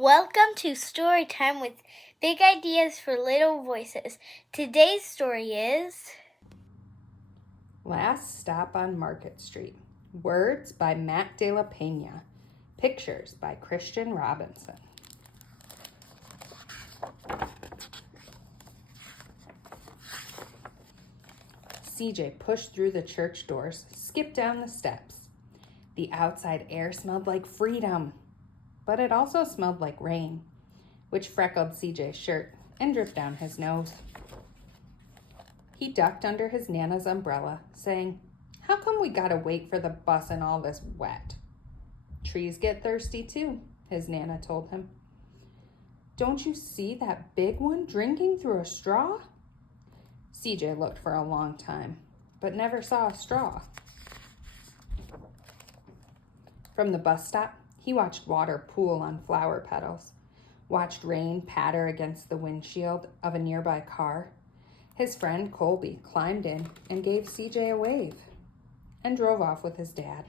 Welcome to Story Time with Big Ideas for Little Voices. Today's story is Last Stop on Market Street. Words by dela Peña. Pictures by Christian Robinson. CJ pushed through the church doors, skipped down the steps. The outside air smelled like freedom, but it also smelled like rain, which freckled CJ's shirt and dripped down his nose. He ducked under his Nana's umbrella, saying, "How come we gotta wait for the bus in all this wet?" "Trees get thirsty too," his Nana told him. "Don't you see that big one drinking through a straw?" CJ looked for a long time, but never saw a straw. From the bus stop, he watched water pool on flower petals, watched rain patter against the windshield of a nearby car. His friend Colby climbed in and gave CJ a wave and drove off with his dad.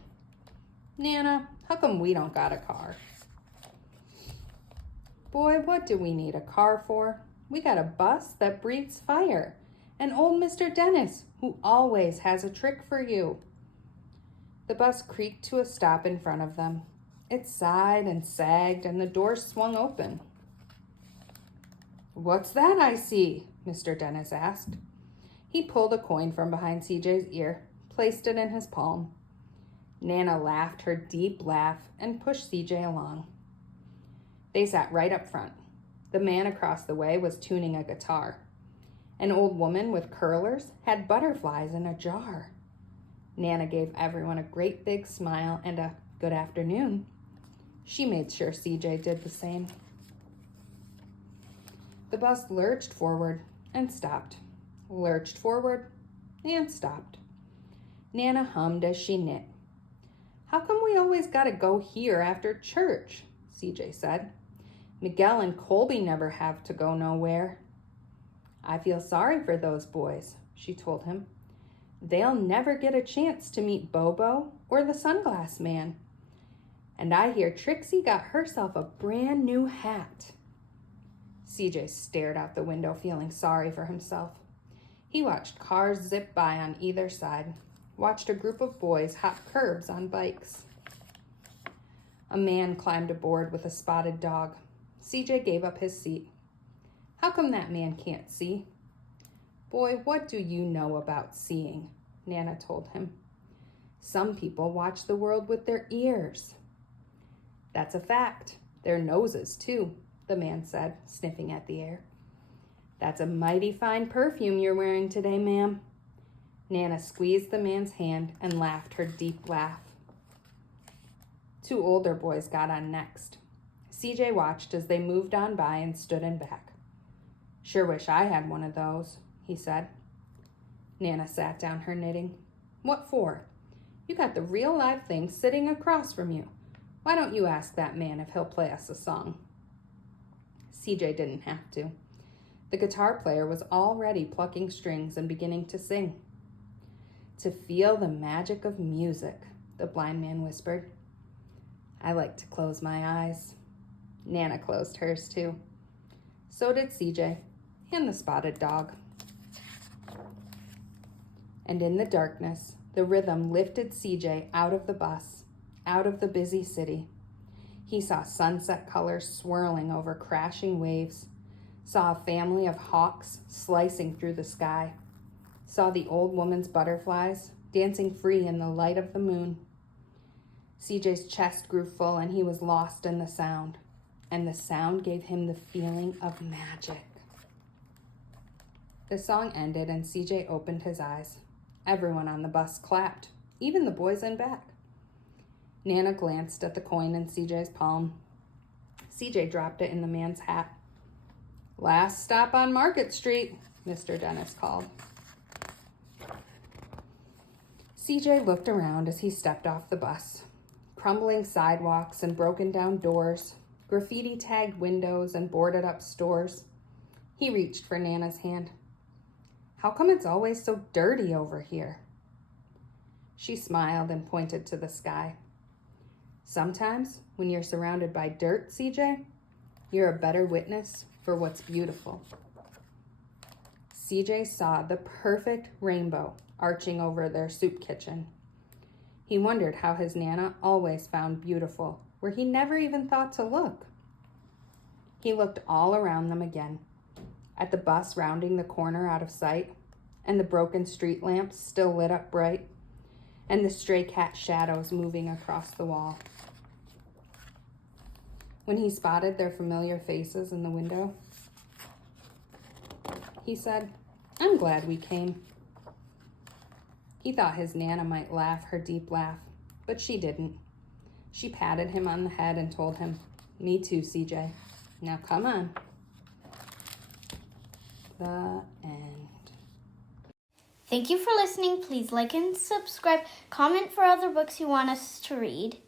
"Nana, how come we don't got a car?" "Boy, what do we need a car for? We got a bus that breathes fire, and old Mr. Dennis, who always has a trick for you." The bus creaked to a stop in front of them. It sighed and sagged, and the doors swung open. "What's that I see?" Mr. Dennis asked. He pulled a coin from behind CJ's ear, placed it in his palm. Nana laughed her deep laugh and pushed CJ along. They sat right up front. The man across the way was tuning a guitar. An old woman with curlers had butterflies in a jar. Nana gave everyone a great big smile and a good afternoon. She made sure CJ did the same. The bus lurched forward and stopped, lurched forward and stopped. Nana hummed as she knit. "How come we always gotta go here after church?" CJ said. "Miguel and Colby never have to go nowhere." "I feel sorry for those boys," she told him. "They'll never get a chance to meet Bobo or the sunglass man. And I hear Trixie got herself a brand new hat." CJ stared out the window, feeling sorry for himself. He watched cars zip by on either side, watched a group of boys hop curbs on bikes. A man climbed aboard with a spotted dog. CJ gave up his seat. "How come that man can't see?" "Boy, what do you know about seeing?" Nana told him. "Some people watch the world with their ears." "That's a fact. Their noses, too," the man said, sniffing at the air. "That's a mighty fine perfume you're wearing today, ma'am." Nana squeezed the man's hand and laughed her deep laugh. Two older boys got on next. CJ watched as they moved on by and stood in back. "Sure wish I had one of those," he said. Nana sat down her knitting. "What for? You got the real live thing sitting across from you. Why don't you ask that man if he'll play us a song?" CJ didn't have to. The guitar player was already plucking strings and beginning to sing. "To feel the magic of music," the blind man whispered. "I like to close my eyes." Nana closed hers too. So did CJ and the spotted dog. And in the darkness, the rhythm lifted CJ out of the bus, out of the busy city. He saw sunset colors swirling over crashing waves, saw a family of hawks slicing through the sky, saw the old woman's butterflies dancing free in the light of the moon. CJ's chest grew full and he was lost in the sound, and the sound gave him the feeling of magic. The song ended and CJ opened his eyes. Everyone on the bus clapped, even the boys in back. Nana glanced at the coin in CJ's palm. CJ dropped it in the man's hat. "Last stop on Market Street," Mr. Dennis called. CJ looked around as he stepped off the bus. Crumbling sidewalks and broken down doors, graffiti-tagged windows and boarded-up stores. He reached for Nana's hand. "How come it's always so dirty over here?" She smiled and pointed to the sky. "Sometimes, when you're surrounded by dirt, CJ, You're a better witness for what's beautiful. CJ saw the perfect rainbow arching over their soup kitchen. He wondered how his Nana always found beautiful where he never even thought to look. He looked all around them again, at the bus rounding the corner out of sight, and the broken street lamps still lit up bright, and the stray cat shadows moving across the wall. When he spotted their familiar faces in the window, he said, "I'm glad we came." He thought his Nana might laugh her deep laugh, but she didn't. She patted him on the head and told him, "Me too, CJ. Now come on." The end. Thank you for listening. Please like and subscribe. Comment for other books you want us to read.